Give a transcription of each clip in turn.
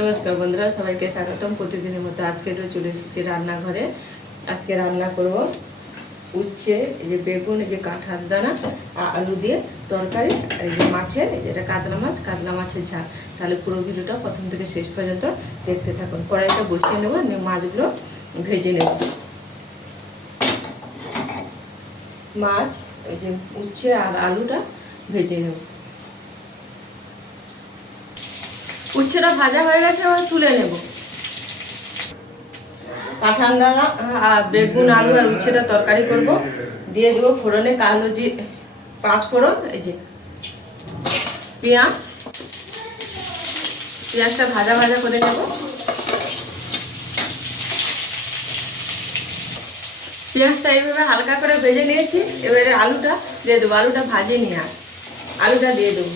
নমস্কার বন্ধুরা, সবাইকে স্বাগতম। প্রতিদিনের মতো আজকেরও চলে এসেছি রান্নাঘরে। আজকে রান্না করব উচ্ছে, এই যে বেগুন, এই যে কাঁঠাল দানা, আলু দিয়ে তরকারি, এই যে মাছের, যেটা কাতলা মাছের ঝাল। তাহলে পুরো ভিডিওটা প্রথম থেকে শেষ পর্যন্ত দেখতে থাকুন। কড়াইটা বসিয়ে নেব, মাছগুলো ভেজে নেব। মাছ, এই যে উচ্ছে আর আলুটা ভেজে নেব। উচ্ছেটা ভাজা হয়ে গেছে, এবার তুলে নেব। কাঁঠাল দানা আর বেগুন, আলু আর উচ্ছেটা তরকারি করব। দিয়ে দেবো ফোড়নে কালো পাঁচ ফোড়ন, এই যে পেঁয়াজটা ভাজা ভাজা করে নেব। পেঁয়াজটা এইভাবে হালকা করে ভেজে নিয়েছি। এবারে আলুটা দিয়ে দেবো। আলুটা ভাজে নিয়ে আলুটা দিয়ে দেবো।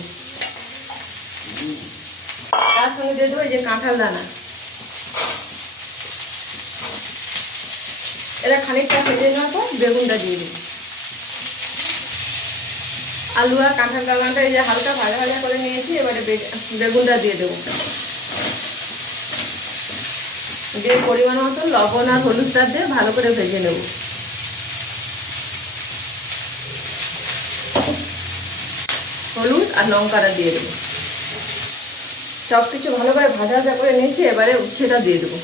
তার সঙ্গে দিয়ে দেবো এই যে কাঁঠাল দানা। এটা খানিকটা ভেজে নেওয়ার পর বেগুনটা দিয়ে দিই। আলু আর কাঁঠাল দানাটা এই যে হালকা ভাজা ভাজা করে নিয়েছি। এবারে বেগুনটা দিয়ে দেবো। দিয়ে পরিমাণ মতো লবণ আর হলুদটা দিয়ে ভালো করে ভেজে নেব। হলুদ আর লঙ্কাটা দিয়ে দেবো। সব কিছু ভালো করে ভাজা ভাজা করে নিয়েছি। এবারে উচ্ছেটা দিয়ে দেবো।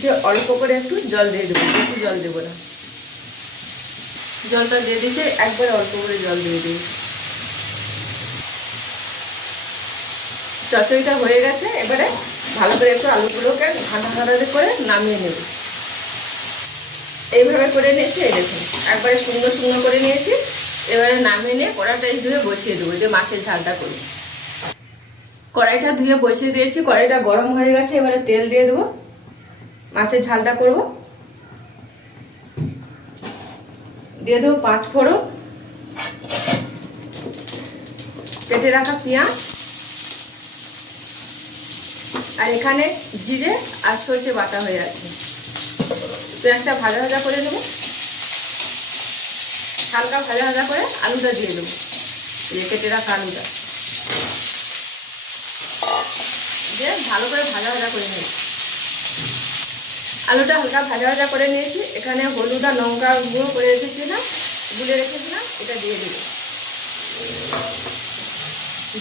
দিয়ে অল্প করে একটু জল দিয়ে দেবো, বেশি জল দেবো না। জলটা দিয়ে দিতে একবারে অল্প করে জল দিয়ে দিই। চচ্চড়িটা হয়ে গেছে। এবারে ভালো করে একটু আলুগুলোকে ঠান্ডা করে নামিয়ে নেব। এইভাবে করে নিয়েছি, এই দেখুন একবারে শুকনো শুকনো করে নিয়েছি। এবারে নামিয়ে নিয়ে কড়াইটা ধুয়ে বসিয়ে দেবো, যে মাছের ঝালটা করি। কড়াইটা ধুয়ে বসিয়ে দিয়েছি, কড়াইটা গরম হয়ে গেছে। এবারে তেল দিয়ে দেবো, মাছের ঝালটা করব। দিয়ে দেবো পাঁচ ফোড়ন, কেটে রাখা পেঁয়াজ, আর এখানে জিরে আর সরষে বাটা হয়ে আছে। পেঁয়াজটা ভাজা ভাজা করে নেব। হালকা ভাজা ভাজা করে আলুটা দিয়ে দেবো, কেটে রাখা আলুটা দিয়ে ভালো করে ভাজা ভাজা করে নেব। আলুটা হালকা ভাজা ভাজা করে নিয়েছি। এখানে হলুদ আর লঙ্কা গুঁড়ো করে রেখেছিলাম, গুলে রেখেছিলাম, এটা দিয়ে দেবো।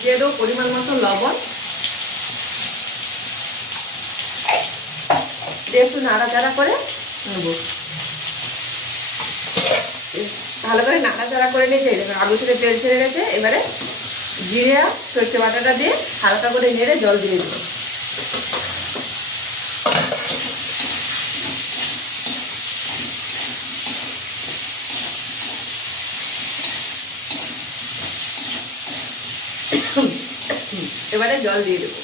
দিয়ে দেবো পরিমাণ মতো লবণ। দিয়ে একটু নাড়াচাড়া করে নেব। ভালো করে নাড়াচাড়া করে নিয়েছে। দেখুন আলু থেকে তেল ছেড়ে গেছে। এবারে জিরে আর সরষে বাটাটা দিয়ে হালকা করে নেড়ে জল দিয়ে দেবো। এবারে জল দিয়ে দেবো,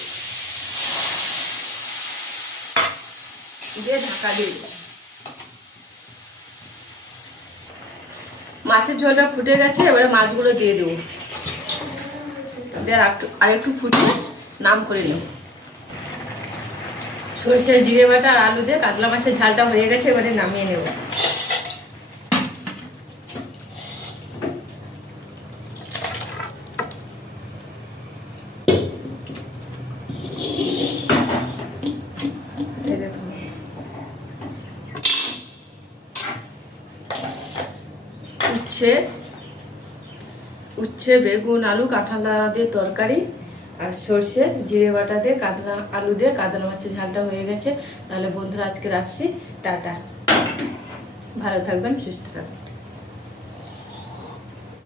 দিয়ে ঢাকা দিয়ে দেবো। মাছের ঝোলটা ফুটে গেছে। এবারে মাছগুলো দিয়ে দেবো। দিয়ে আর একটু ফুটিয়ে নাম করে নেব। সরষে জিরে বাটা আর আলু দিয়ে কাতলা মাছের ঝালটা হয়ে গেছে। এবারে নামিয়ে নেব। উচ্ছে বেগুন আলু কাঁঠাল দিয়ে তরকারি আর সর্ষে জিরে বাটা দিয়ে আলু দিয়ে কাতলা মাছের ঝালটা হয়ে গেছে। তাহলে বন্ধুরা আজকে আসছি, টাটা। ভালো থাকবেন, সুস্থ থাকবেন।